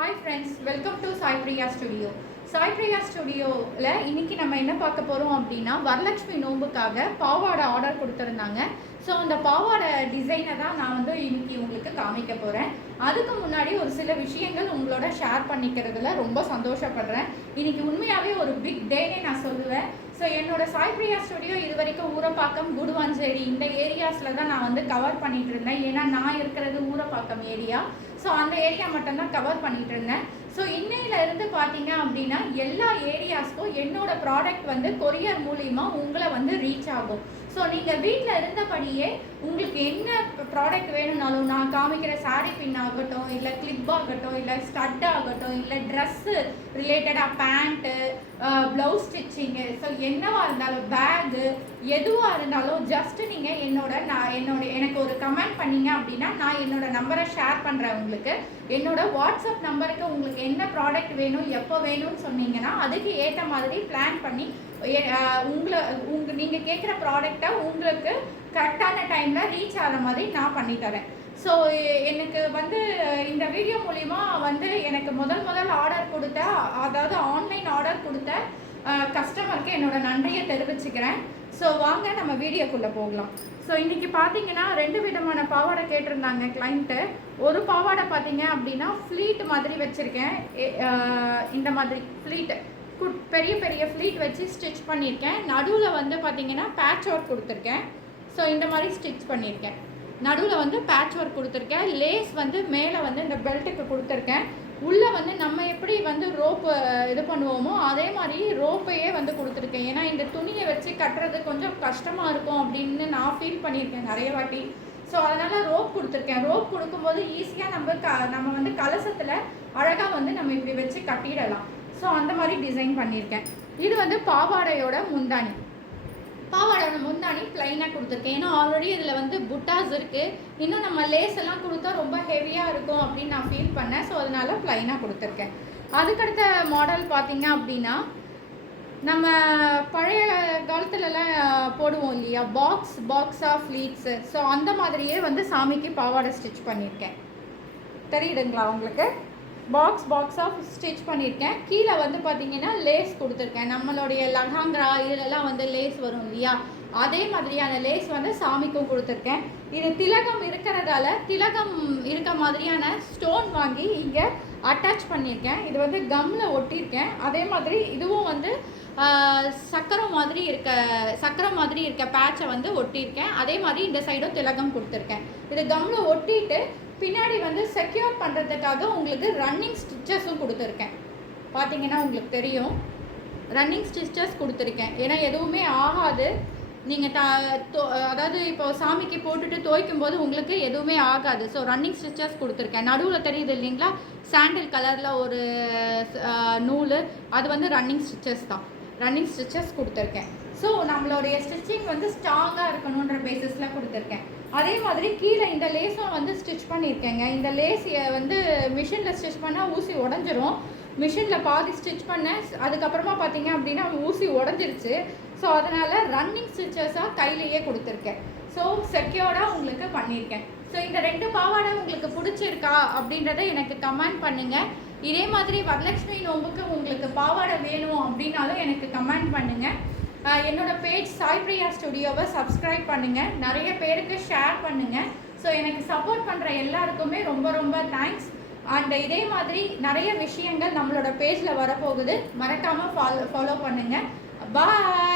Hi friends, welcome to Sai Priya Studio. Sai Priya Studioல இன்னைக்கு நம்ம என்ன பார்க்க போறோம் அப்படின்னா வரலட்சுமி நோம்புக்காக பாவாடை ஆர்டர் கொடுத்துருந்தாங்க. ஸோ அந்த பாவாடை டிசைனை தான் நான் இன்னைக்கு உங்களுக்கு காமிக்க போகிறேன். அதுக்கு முன்னாடி ஒரு சில விஷயங்கள் உங்களோட ஷேர் பண்ணிக்கிறதுல ரொம்ப சந்தோஷப்படுறேன். இன்னைக்கு உண்மையாகவே ஒரு பிக் டேனே நான் சொல்லுவேன். ஸோ என்னோட சாய் பிரியா ஸ்டுடியோ இது வரைக்கும் ஊரப்பாக்கம், குடுவாஞ்சேரி இந்த ஏரியாஸில் தான் நான் கவர் பண்ணிட்டு இருந்தேன். ஏன்னா நான் இருக்கிறது ஊரப்பாக்கம் ஏரியா. ஸோ அந்த ஏரியா மட்டும்தான் கவர் பண்ணிட்டு இருந்தேன். ஸோ இன்னையிலேருந்து பார்த்தீங்க அப்படின்னா எல்லா ஏரியாஸ்க்கும் என்னோட ப்ராடக்ட் கொரியர் மூலிமா உங்களை ரீச் ஆகும். ஸோ நீங்கள் வீட்டில் இருந்தபடியே உங்களுக்கு என்ன ப்ராடக்ட் வேணும்னாலும் நான் காமிக்கிற சாரீ பின் ஆகட்டும், இல்லை கிளிப் ஆகட்டும், இல்லை ஸ்டட் ஆகட்டும், இல்லை ட்ரெஸ்ஸு ரிலேட்டடாக பேண்ட்டு, ப்ளவுஸ் ஸ்டிச்சிங்கு, ஸோ என்னவாக இருந்தாலும் பேகு எதுவாக இருந்தாலும் ஜஸ்ட்டு நீங்கள் எனக்கு ஒரு கமெண்ட் பண்ணிங்க அப்படின்னா நான் என்னோடய நம்பரை ஷேர் பண்ணுறேன். உங்களுக்கு என்னோடய வாட்ஸ்அப் நம்பருக்கு உங்களுக்கு என்ன ப்ராடக்ட் வேணும், எப்போ வேணும்னு சொன்னீங்கன்னா அதுக்கு ஏற்ற மாதிரி பிளான் பண்ணி நீங்கள் கேட்குற ப்ராடக்டை உங்களுக்கு கரெக்டான டைமில் ரீச் ஆகிற மாதிரி நான் பண்ணித்தரேன். ஸோ எனக்கு இந்த வீடியோ மூலிமா எனக்கு முதல் ஆர்டர் கொடுத்த, அதாவது ஆன்லைன் ஆர்டர் கொடுத்த கஸ்டமருக்கு என்னோட நன்றியை தெரிவிச்சுக்கிறேன். ஸோ வாங்க நம்ம வீடியோக்குள்ளே போகலாம். ஸோ இன்றைக்கி பார்த்தீங்கன்னா 2 விதமான பாவாடை கேட்டிருந்தாங்க கிளைண்ட்டு. ஒரு பாவாடை பார்த்தீங்க அப்படின்னா ஃப்ளீட் மாதிரி வச்சுருக்கேன். இந்த மாதிரி ஃப்ளீட்டு பெரிய பெரிய ஃப்ளீட் வச்சு ஸ்டிச் பண்ணியிருக்கேன். நடுவில் பார்த்தீங்கன்னா பேட்ச் ஒர்க் கொடுத்துருக்கேன். ஸோ இந்த மாதிரி ஸ்டிச் பண்ணியிருக்கேன். நடுவில் பேட்ச் ஒர்க் கொடுத்துருக்கேன். லேஸ் மேலே இந்த பெல்ட்டுக்கு கொடுத்துருக்கேன். உள்ளே நம்ம எப்படி ரோப்பு இது பண்ணுவோமோ அதே மாதிரி ரோப்பையே கொடுத்துருக்கேன். ஏன்னா இந்த துணியை வச்சு கட்டுறது கொஞ்சம் கஷ்டமாக இருக்கும் அப்படின்னு நான் ஃபீல் பண்ணியிருக்கேன் நிறைய வாட்டி. ஸோ அதனால் ரோப் கொடுத்துருக்கேன். ரோப் கொடுக்கும்போது ஈஸியாக நம்ம கலசத்தில் அழகாக நம்ம இப்படி வச்சு கட்டிடலாம். ஸோ அந்த மாதிரி டிசைன் பண்ணியிருக்கேன். இது பாவாடையோட முந்தானி. பாவாடையோட முந்தானி ப்ளைனாக கொடுத்துருக்கேன். ஏன்னா ஆல்ரெடி இதில் புட்டாஸ் இருக்குது. இன்னும் நம்ம லேஸ் எல்லாம் கொடுத்தா ரொம்ப ஹெவியாக இருக்கும் அப்படின்னு நான் ஃபீல் பண்ணேன். ஸோ அதனால ப்ளைனாக கொடுத்துருக்கேன். அதுக்கடுத்த மாடல் பார்த்திங்க அப்படின்னா நம்ம பழைய காலத்துலலாம் போடுவோம் இல்லையா, பாக்ஸாக ஃப்ளீட்ஸு. ஸோ அந்த மாதிரியே சாமிக்கு பாவாடை ஸ்டிச் பண்ணியிருக்கேன். தெரியுதுங்களா உங்களுக்கு? பாக்ஸாக ஸ்டிச் பண்ணியிருக்கேன். கீழே பார்த்தீங்கன்னா லேஸ் கொடுத்துருக்கேன். நம்மளுடைய லஹாங்கரா இதிலெல்லாம் லேஸ் வரும் இல்லையா, அதே மாதிரியான லேஸ் சாமிக்கும் கொடுத்துருக்கேன். இது திலகம் இருக்கிறதால திலகம் இருக்க மாதிரியான ஸ்டோன் வாங்கி இங்கே அட்டாச் பண்ணியிருக்கேன். இது கம்மில் ஒட்டியிருக்கேன். அதே மாதிரி இதுவும் சக்கரம் மாதிரி இருக்க பேட்சை ஒட்டியிருக்கேன். அதே மாதிரி இந்த சைடும் திலகம் கொடுத்துருக்கேன். இது கம்மில் ஒட்டிட்டு பின்னாடி செக்யூர் பண்ணுறதுக்காக உங்களுக்கு ரன்னிங் ஸ்டிச்சஸும் கொடுத்துருக்கேன். பார்த்தீங்கன்னா உங்களுக்கு தெரியும், ரன்னிங் ஸ்டிச்சஸ் கொடுத்துருக்கேன். ஏன்னா எதுவுமே ஆகாது. நீங்கள் அதாவது இப்போ சாமிக்கு போட்டுட்டு துவைக்கும் போது உங்களுக்கு எதுவுமே ஆகாது. ஸோ ரன்னிங் ஸ்டிச்சஸ் கொடுத்துருக்கேன். நடுவில் தெரியுது இல்லைங்களா, சாண்டில் கலரில் ஒரு நூல், அது ரன்னிங் ஸ்டிச்சஸ் தான். ரன்னிங் ஸ்டிச்சஸ் கொடுத்துருக்கேன். ஸோ நம்மளுடைய ஸ்டிச்சிங் ஸ்ட்ராங்காக இருக்கணுன்ற பேசிஸில் கொடுத்துருக்கேன். அதே மாதிரி கீழே இந்த லேஸும் ஸ்டிச் பண்ணியிருக்கேங்க. இந்த லேஸ் மிஷினில் ஸ்டிச் பண்ணால் ஊசி உடஞ்சிரும். மிஷினில் பாதி ஸ்டிச் பண்ணேன். அதுக்கப்புறமா பார்த்தீங்க அப்படின்னா ஊசி உடஞ்சிருச்சு. ஸோ அதனால் ரன்னிங் ஸ்டிச்சஸாக கையிலேயே கொடுத்துருக்கேன். ஸோ செக்யூர்டாக உங்களுக்கு பண்ணியிருக்கேன். ஸோ இந்த 2 பாவாடை உங்களுக்கு பிடிச்சிருக்கா அப்படின்றத எனக்கு கமெண்ட் பண்ணுங்கள். இதே மாதிரி வரலட்சுமி நோம்புக்கு உங்களுக்கு பாவாடை வேணும் அப்படின்னாலும் எனக்கு கமெண்ட் பண்ணுங்கள். என்னோட பேஜ் சாய் பிரியா ஸ்டுடியோவை சப்ஸ்கிரைப் பண்ணுங்கள். நிறைய பேருக்கு ஷேர் பண்ணுங்கள். ஸோ எனக்கு சப்போர்ட் பண்ணுற எல்லாருக்குமே ரொம்ப ரொம்ப தேங்க்ஸ். அண்ட் இதே மாதிரி நிறைய விஷயங்கள் நம்மளோட பேஜில் வரப்போகுது. மறக்காமல் ஃபாலோ பண்ணுங்கள். பாய்.